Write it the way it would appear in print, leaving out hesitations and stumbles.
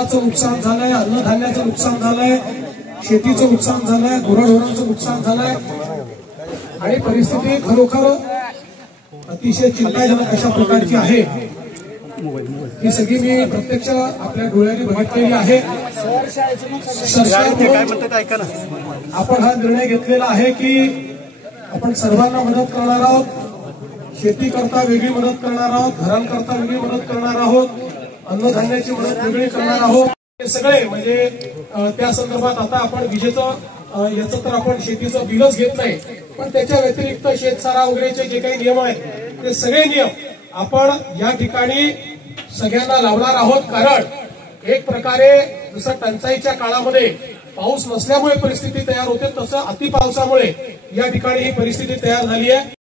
शेतमालाचं नुकसान झालंय, अन्नधान्याचं नुकसान झालंय, शेतीचं नुकसान झालंय, गुराढोरांचं नुकसान झालंय आणि परिस्थिती खरोखर अतिशय चिंताजनक अशा प्रकारची आहे। ही सगळी मी प्रत्यक्ष आपल्या डोळ्यांनी बघितलेली आहे। आपण हा निर्णय घेतलेला आहे की आपण सर्वांना मदत करणार आहोत, शेती करता वेगळी मदत करणार आहोत, घरांकरता वेगळी मदत करणार आहोत, अन्नधान्याची मदत वेगळी करणार आहोत। हे सगळे म्हणजे त्या संदर्भात आता आपण विजेचं याचं तर आपण शेतीचं बिलच घेत नाही, पण त्याच्या व्यतिरिक्त शेतसारा वगैरेचे जे काही नियम आहेत ते सगळे नियम आपण या ठिकाणी सगळ्यांना लावणार आहोत। कारण एक प्रकारे जसं टंचाईच्या काळामध्ये पाऊस नसल्यामुळे परिस्थिती तयार होते, तसं अतिपावसामुळे या ठिकाणी ही परिस्थिती तयार झाली आहे।